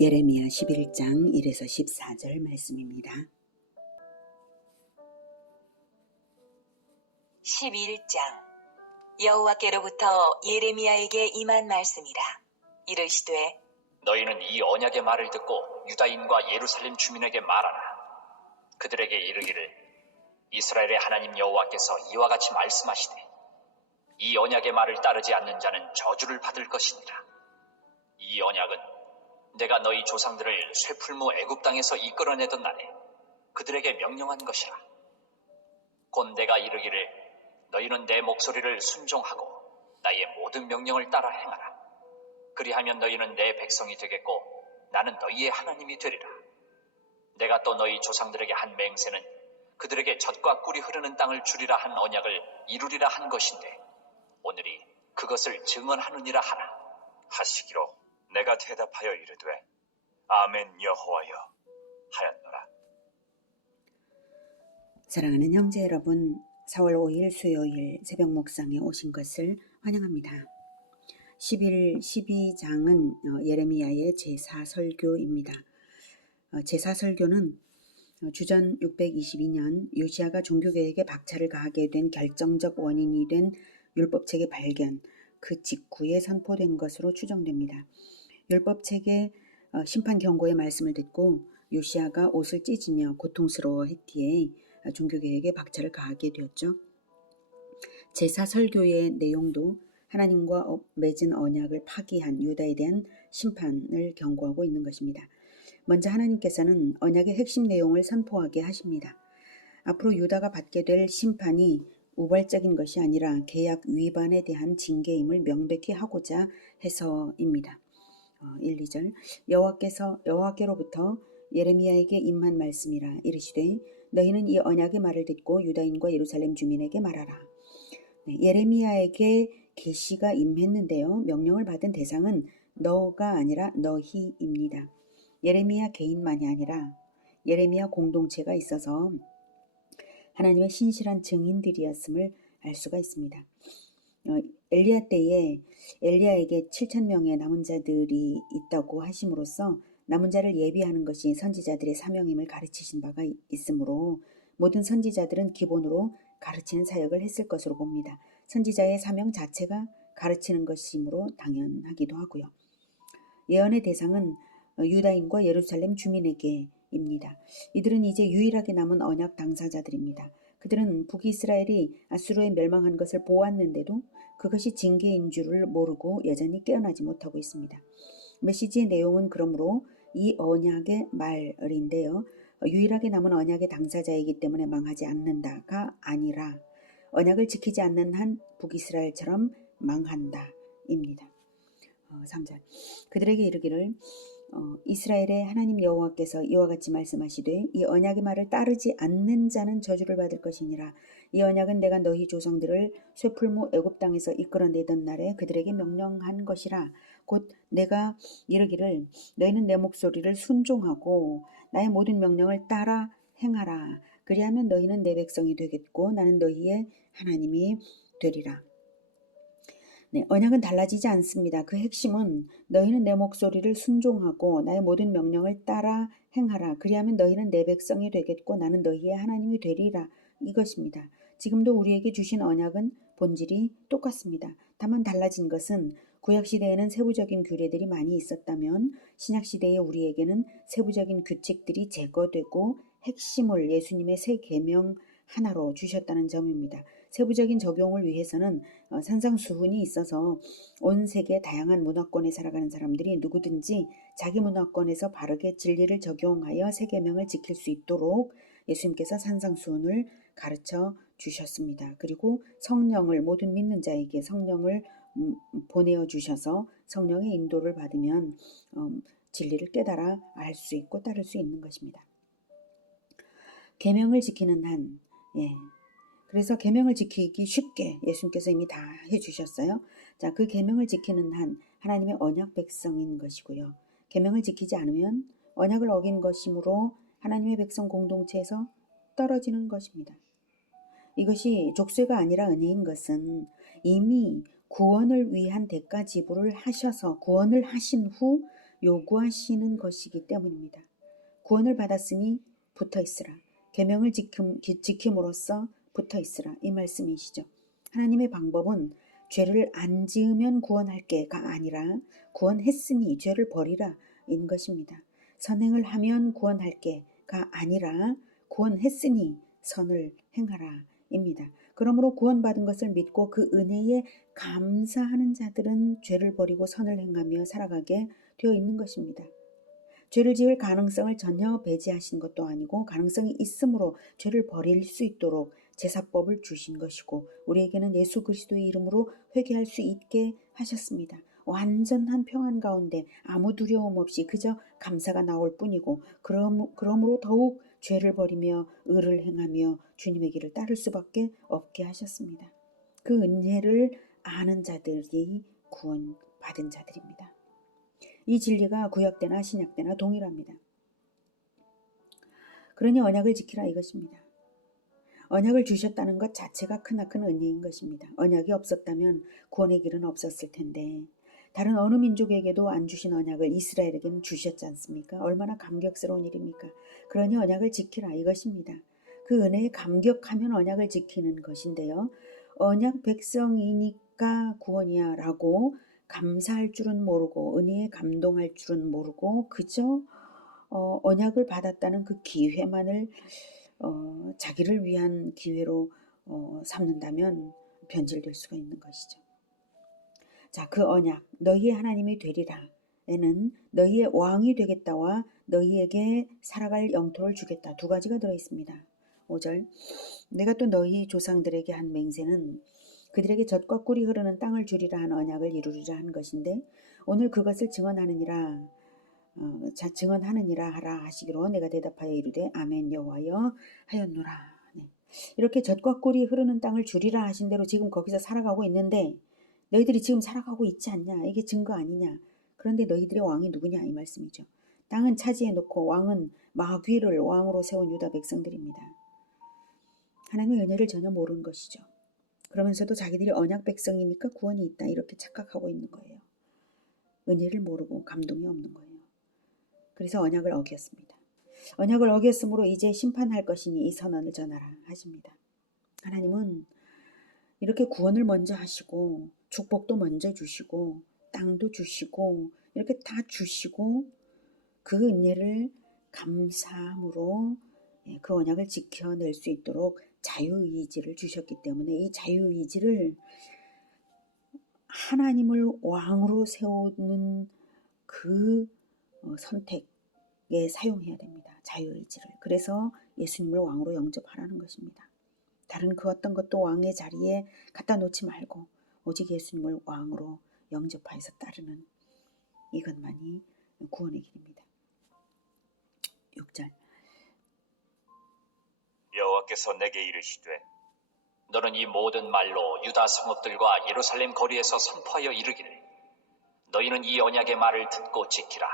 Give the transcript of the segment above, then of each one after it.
예레미야 11장 1에서 14절 말씀입니다. 11장 여호와께로부터 예레미야에게 임한 말씀이라. 이르시되 너희는 이 언약의 말을 듣고 유다인과 예루살렘 주민에게 말하라. 그들에게 이르기를 이스라엘의 하나님 여호와께서 이와 같이 말씀하시되 이 언약의 말을 따르지 않는 자는 저주를 받을 것이니라. 이 언약은 내가 너희 조상들을 쇠풀무 애굽 땅에서 이끌어내던 날에 그들에게 명령한 것이라. 곧 내가 이르기를 너희는 내 목소리를 순종하고 나의 모든 명령을 따라 행하라. 그리하면 너희는 내 백성이 되겠고 나는 너희의 하나님이 되리라. 내가 또 너희 조상들에게 한 맹세는 그들에게 젖과 꿀이 흐르는 땅을 주리라 한 언약을 이루리라 한 것인데 오늘이 그것을 증언하느니라 하라. 하시기로 내가 대답하여 이르되 아멘 여호와여 하였노라. 사랑하는 형제 여러분, 4월 5일 수요일 새벽 목상에 오신 것을 환영합니다. 12장은 예레미야의 제사설교입니다. 제사설교는 주전 622년 요시야가 종교개혁에 박차를 가하게 된 결정적 원인이 된 율법책의 발견, 그 직후에 선포된 것으로 추정됩니다. 율법책의 심판 경고의 말씀을 듣고 요시야가 옷을 찢으며 고통스러워했기에 종교개혁에 박차를 가하게 되었죠. 제사 설교의 내용도 하나님과 맺은 언약을 파기한 유다에 대한 심판을 경고하고 있는 것입니다. 먼저 하나님께서는 언약의 핵심 내용을 선포하게 하십니다. 앞으로 유다가 받게 될 심판이 우발적인 것이 아니라 계약 위반에 대한 징계임을 명백히 하고자 해서입니다. 1, 2절 여호와께로부터 예레미야에게 임한 말씀이라. 이르시되 너희는 이 언약의 말을 듣고 유다인과 예루살렘 주민에게 말하라. 예레미야에게 계시가 임했는데요. 명령을 받은 대상은 너가 아니라 너희입니다. 예레미야 개인만이 아니라 예레미야 공동체가 있어서 하나님의 신실한 증인들이었음을 알 수가 있습니다. 엘리야 때에 엘리야에게 7,000명의 남은 자들이 있다고 하심으로써 남은 자를 예비하는 것이 선지자들의 사명임을 가르치신 바가 있으므로 모든 선지자들은 기본으로 가르치는 사역을 했을 것으로 봅니다. 선지자의 사명 자체가 가르치는 것이므로 당연하기도 하고요. 예언의 대상은 유다인과 예루살렘 주민에게입니다. 이들은 이제 유일하게 남은 언약 당사자들입니다. 그들은 북이스라엘이 아수르에 멸망한 것을 보았는데도 그것이 징계인 줄을 모르고 여전히 깨어나지 못하고 있습니다. 메시지의 내용은 그러므로 이 언약의 말인데요. 유일하게 남은 언약의 당사자이기 때문에 망하지 않는다가 아니라 언약을 지키지 않는 한 북이스라엘처럼 망한다입니다. 3절 그들에게 이르기를 이스라엘의 하나님 여호와께서 이와 같이 말씀하시되 이 언약의 말을 따르지 않는 자는 저주를 받을 것이니라. 이 언약은 내가 너희 조상들을 쇠풀무 애굽 땅에서 이끌어내던 날에 그들에게 명령한 것이라. 곧 내가 이르기를 너희는 내 목소리를 순종하고 나의 모든 명령을 따라 행하라. 그리하면 너희는 내 백성이 되겠고 나는 너희의 하나님이 되리라. 언약은 달라지지 않습니다. 그 핵심은 너희는 내 목소리를 순종하고 나의 모든 명령을 따라 행하라. 그리하면 너희는 내 백성이 되겠고 나는 너희의 하나님이 되리라. 이것입니다. 지금도 우리에게 주신 언약은 본질이 똑같습니다. 다만 달라진 것은 구약시대에는 세부적인 규례들이 많이 있었다면 신약시대의 우리에게는 세부적인 규칙들이 제거되고 핵심을 예수님의 새 계명 하나로 주셨다는 점입니다. 세부적인 적용을 위해서는 산상수훈이 있어서 온 세계 다양한 문화권에 살아가는 사람들이 누구든지 자기 문화권에서 바르게 진리를 적용하여 새 계명을 지킬 수 있도록 예수님께서 산상수훈을 가르쳐 주셨습니다. 그리고 성령을 모든 믿는 자에게 성령을 보내어 주셔서 성령의 인도를 받으면 진리를 깨달아 알 수 있고 따를 수 있는 것입니다. 계명을 지키는 한 그래서 계명을 지키기 쉽게 예수님께서 이미 다 해주셨어요. 자, 그 계명을 지키는 한 하나님의 언약 백성인 것이고요. 계명을 지키지 않으면 언약을 어긴 것이므로 하나님의 백성 공동체에서 떨어지는 것입니다. 이것이 족쇄가 아니라 은혜인 것은 이미 구원을 위한 대가 지불을 하셔서 구원을 하신 후 요구하시는 것이기 때문입니다. 구원을 받았으니 붙어 있으라. 계명을 지킴으로써 붙어 있으라. 이 말씀이시죠. 하나님의 방법은 죄를 안 지으면 구원할게가 아니라 구원했으니 죄를 버리라 인 것입니다. 선행을 하면 구원할게가 아니라 구원했으니 선을 행하라 입니다. 그러므로 구원받은 것을 믿고 그 은혜에 감사하는 자들은 죄를 버리고 선을 행하며 살아가게 되어 있는 것입니다. 죄를 지을 가능성을 전혀 배제하신 것도 아니고 가능성이 있으므로 죄를 버릴 수 있도록 제사법을 주신 것이고 우리에게는 예수 그리스도의 이름으로 회개할 수 있게 하셨습니다. 완전한 평안 가운데 아무 두려움 없이 그저 감사가 나올 뿐이고 그러므로 더욱 죄를 버리며 의를 행하며 주님의 길을 따를 수밖에 없게 하셨습니다. 그 은혜를 아는 자들이 구원받은 자들입니다. 이 진리가 구약 때나 신약 때나 동일합니다. 그러니 언약을 지키라 이것입니다. 언약을 주셨다는 것 자체가 크나큰 은혜인 것입니다. 언약이 없었다면 구원의 길은 없었을 텐데 다른 어느 민족에게도 안 주신 언약을 이스라엘에게는 주셨지 않습니까? 얼마나 감격스러운 일입니까? 그러니 언약을 지키라 이것입니다. 그 은혜에 감격하면 언약을 지키는 것인데요. 언약 백성이니까 구원이야 라고 감사할 줄은 모르고 은혜에 감동할 줄은 모르고 그저 언약을 받았다는 그 기회만을 자기를 위한 기회로 삼는다면 변질될 수가 있는 것이죠. 자, 그 언약 너희의 하나님이 되리라 에는 너희의 왕이 되겠다와 너희에게 살아갈 영토를 주겠다 두 가지가 들어있습니다. 5절 내가 또 너희 조상들에게 한 맹세는 그들에게 젖과 꿀이 흐르는 땅을 주리라 한 언약을 이루리라 한 것인데 오늘 그것을 증언하느니라 하라 하시기로 내가 대답하여 이르되 아멘 여호와여 하였노라. 네. 이렇게 젖과 꿀이 흐르는 땅을 주리라 하신 대로 지금 거기서 살아가고 있는데 너희들이 지금 살아가고 있지 않냐? 이게 증거 아니냐? 그런데 너희들의 왕이 누구냐? 이 말씀이죠. 땅은 차지해 놓고 왕은 마귀를 왕으로 세운 유다 백성들입니다. 하나님의 은혜를 전혀 모르는 것이죠. 그러면서도 자기들이 언약 백성이니까 구원이 있다 이렇게 착각하고 있는 거예요. 은혜를 모르고 감동이 없는 거예요. 그래서 언약을 어겼습니다. 언약을 어겼으므로 이제 심판할 것이니 이 선언을 전하라 하십니다. 하나님은 이렇게 구원을 먼저 하시고 축복도 먼저 주시고 땅도 주시고 이렇게 다 주시고 그 은혜를 감사함으로 그 언약을 지켜낼 수 있도록 자유의지를 주셨기 때문에 이 자유의지를 하나님을 왕으로 세우는 그 선택에 사용해야 됩니다. 자유의지를. 그래서 예수님을 왕으로 영접하라는 것입니다. 다른 그 어떤 것도 왕의 자리에 갖다 놓지 말고 오직 예수님을 왕으로 영접하여서 따르는 이것만이 구원의 길입니다. 6절 여호와께서 내게 이르시되 너는 이 모든 말로 유다 성읍들과 예루살렘 거리에서 선포하여 이르기를 너희는 이 언약의 말을 듣고 지키라.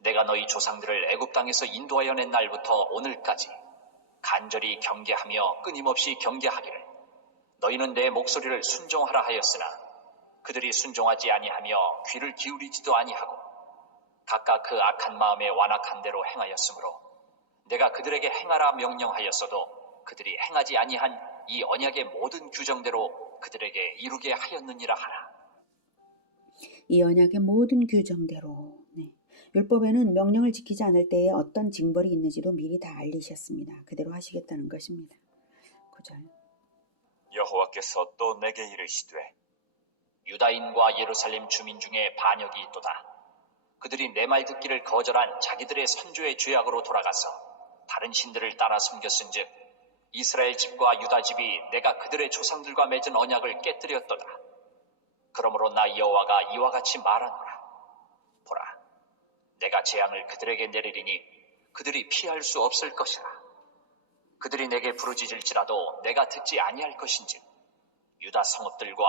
내가 너희 조상들을 애굽 땅에서 인도하여 낸 날부터 오늘까지 간절히 경계하며 끊임없이 경계하기를 너희는 내 목소리를 순종하라 하였으나 그들이 순종하지 아니하며 귀를 기울이지도 아니하고 각각 그 악한 마음에 완악한 대로 행하였으므로 내가 그들에게 행하라 명령하였어도 그들이 행하지 아니한 이 언약의 모든 규정대로 그들에게 이루게 하였느니라 하라. 이 언약의 모든 규정대로 율법에는 명령을 지키지 않을 때에 어떤 징벌이 있는지도 미리 다 알리셨습니다. 그대로 하시겠다는 것입니다. 9절 여호와께서 또 내게 이르시되 유다인과 예루살렘 주민 중에 반역이 있도다. 그들이 내 말 듣기를 거절한 자기들의 선조의 죄악으로 돌아가서 다른 신들을 따라 섬겼은즉 이스라엘 집과 유다 집이 내가 그들의 조상들과 맺은 언약을 깨뜨렸도다. 그러므로 나 여호와가 이와 같이 말하노라. 보라, 내가 재앙을 그들에게 내리리니 그들이 피할 수 없을 것이라. 그들이 내게 부르짖을지라도 내가 듣지 아니할 것인즉 유다 성읍들과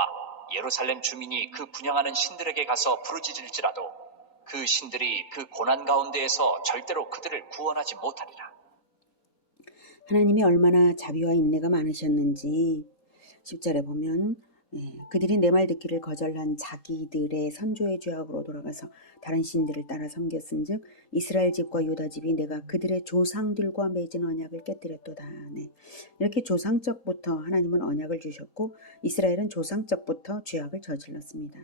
예루살렘 주민이 그 분향하는 신들에게 가서 부르짖을지라도 그 신들이 그 고난 가운데에서 절대로 그들을 구원하지 못하리라. 하나님이 얼마나 자비와 인내가 많으셨는지 10절에 보면 그들이 내 말 듣기를 거절한 자기들의 선조의 죄악으로 돌아가서 다른 신들을 따라 섬겼은즉 이스라엘 집과 유다 집이 내가 그들의 조상들과 맺은 언약을 깨뜨렸도다. 이렇게 조상적부터 하나님은 언약을 주셨고 이스라엘은 조상적부터 죄악을 저질렀습니다.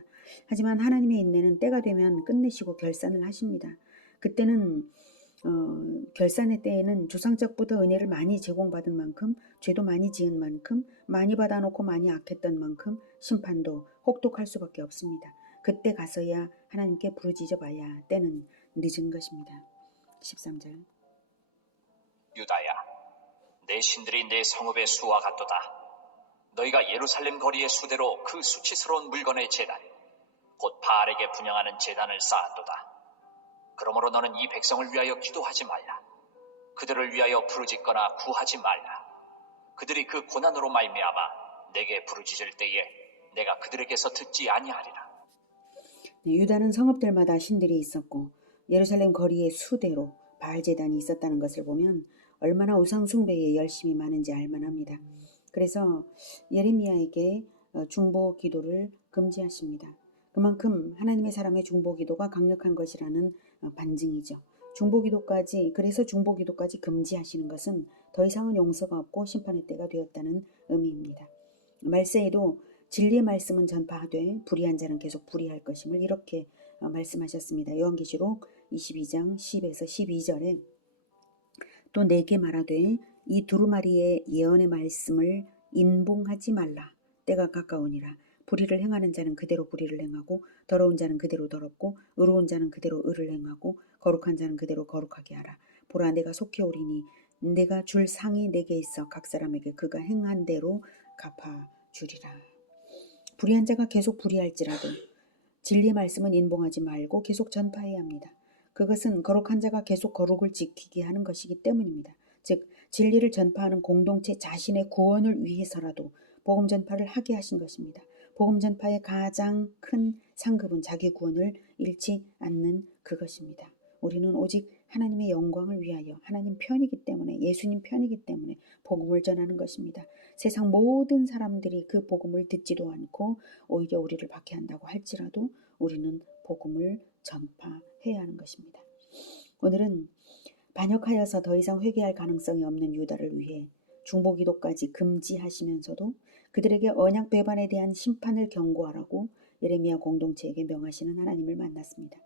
하지만 하나님의 인내는 때가 되면 끝내시고 결산을 하십니다. 그때는 결산의 때에는 조상적부터 은혜를 많이 제공받은 만큼 죄도 많이 지은 만큼 많이 받아놓고 많이 악했던 만큼 심판도 혹독할 수밖에 없습니다. 그때 가서야 하나님께 부르짖어 봐야 때는 늦은 것입니다. 13절 유다야, 내 신들이 내 성읍의 수와 같도다. 너희가 예루살렘 거리의 수대로 그 수치스러운 물건의 제단, 곧 바알에게 분향하는 제단을 쌓았도다. 그러므로 너는 이 백성을 위하여 기도하지 말라. 그들을 위하여 부르짖거나 구하지 말라. 그들이 그 고난으로 말미암아 내게 부르짖을 때에 내가 그들에게서 듣지 아니하리라. 유다는 성읍들마다 신들이 있었고 예루살렘 거리의 수대로 바알 제단이 있었다는 것을 보면 얼마나 우상 숭배에 열심이 많은지 알만합니다. 그래서 예레미야에게 중보 기도를 금지하십니다. 그만큼 하나님의 사람의 중보 기도가 강력한 것이라는 반증이죠. 그래서 중보 기도까지 금지하시는 것은 더 이상은 용서가 없고 심판의 때가 되었다는 의미입니다. 말세에도 진리의 말씀은 전파하되 불의한 자는 계속 불의할 것임을 이렇게 말씀하셨습니다. 요한계시록 22장 10에서 12절에 또 내게 말하되 이 두루마리의 예언의 말씀을 인봉하지 말라. 때가 가까우니라. 불의를 행하는 자는 그대로 불의를 행하고 더러운 자는 그대로 더럽고 의로운 자는 그대로 의를 행하고 거룩한 자는 그대로 거룩하게 하라. 보라 내가 속히 오리니 내가 줄 상이 내게 있어 각 사람에게 그가 행한 대로 갚아주리라. 불의한 자가 계속 불의할지라도 진리의 말씀은 인봉하지 말고 계속 전파해야 합니다. 그것은 거룩한 자가 계속 거룩을 지키게 하는 것이기 때문입니다. 즉 진리를 전파하는 공동체 자신의 구원을 위해서라도 복음 전파를 하게 하신 것입니다. 복음 전파의 가장 큰 상급은 자기 구원을 잃지 않는 그것입니다. 우리는 오직 하나님의 영광을 위하여 하나님 편이기 때문에 예수님 편이기 때문에 복음을 전하는 것입니다. 세상 모든 사람들이 그 복음을 듣지도 않고 오히려 우리를 박해한다고 할지라도 우리는 복음을 전파해야 하는 것입니다. 오늘은 반역하여서 더 이상 회개할 가능성이 없는 유다를 위해 중보기도까지 금지하시면서도 그들에게 언약 배반에 대한 심판을 경고하라고 예레미야 공동체에게 명하시는 하나님을 만났습니다.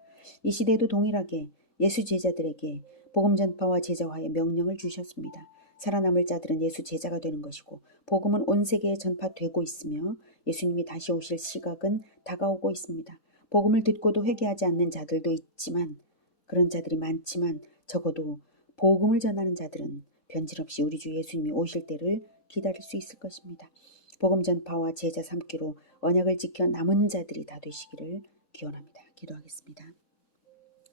이 시대에도 동일하게 예수 제자들에게 복음 전파와 제자화의 명령을 주셨습니다. 살아남을 자들은 예수 제자가 되는 것이고 복음은 온 세계에 전파되고 있으며 예수님이 다시 오실 시각은 다가오고 있습니다. 복음을 듣고도 회개하지 않는 자들도 있지만 그런 자들이 많지만 적어도 복음을 전하는 자들은 변질없이 우리 주 예수님이 오실 때를 기다릴 수 있을 것입니다. 복음 전파와 제자 삼기로 언약을 지켜 남은 자들이 다 되시기를 기원합니다. 기도하겠습니다.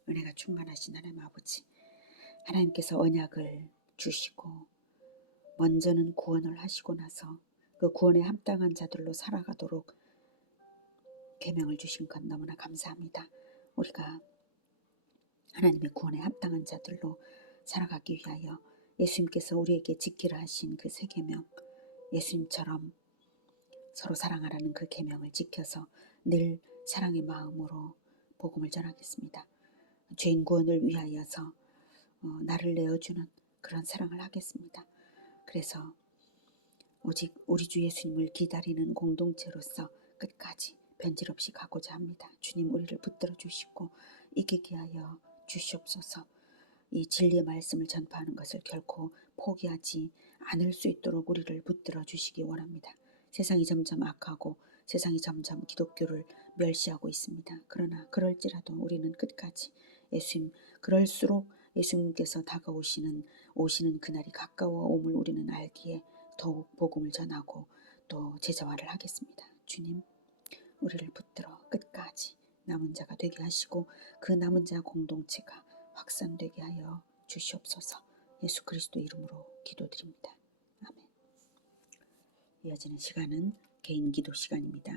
은혜가 충만하신 하나님 아버지, 하나님께서 언약을 주시고 먼저는 구원을 하시고 나서 그 구원에 합당한 자들로 살아가도록 계명을 주신 것 너무나 감사합니다. 우리가 하나님의 구원에 합당한 자들로 살아가기 위하여 예수님께서 우리에게 지키라 하신 그 세 계명, 예수님처럼 서로 사랑하라는 그 계명을 지켜서 늘 사랑의 마음으로 복음을 전하겠습니다. 죄인 구원을 위하여서 나를 내어주는 그런 사랑을 하겠습니다. 그래서 오직 우리 주 예수님을 기다리는 공동체로서 끝까지 변질 없이 가고자 합니다. 주님 우리를 붙들어 주시고 이기게 하여 주시옵소서. 이 진리의 말씀을 전파하는 것을 결코 포기하지 않을 수 있도록 우리를 붙들어 주시기 원합니다. 세상이 점점 악하고 세상이 점점 기독교를 멸시하고 있습니다. 그러나 그럴지라도 우리는 끝까지 그럴수록 예수님께서 오시는 그날이 가까워 옴을 우리는 알기에 더욱 복음을 전하고 또 제자화를 하겠습니다. 주님, 우리를 붙들어 끝까지 남은 자가 되게 하시고 그 남은 자 공동체가 확산되게 하여 주시옵소서. 예수 그리스도 이름으로 기도드립니다. 아멘. 이어지는 시간은 개인 기도 시간입니다.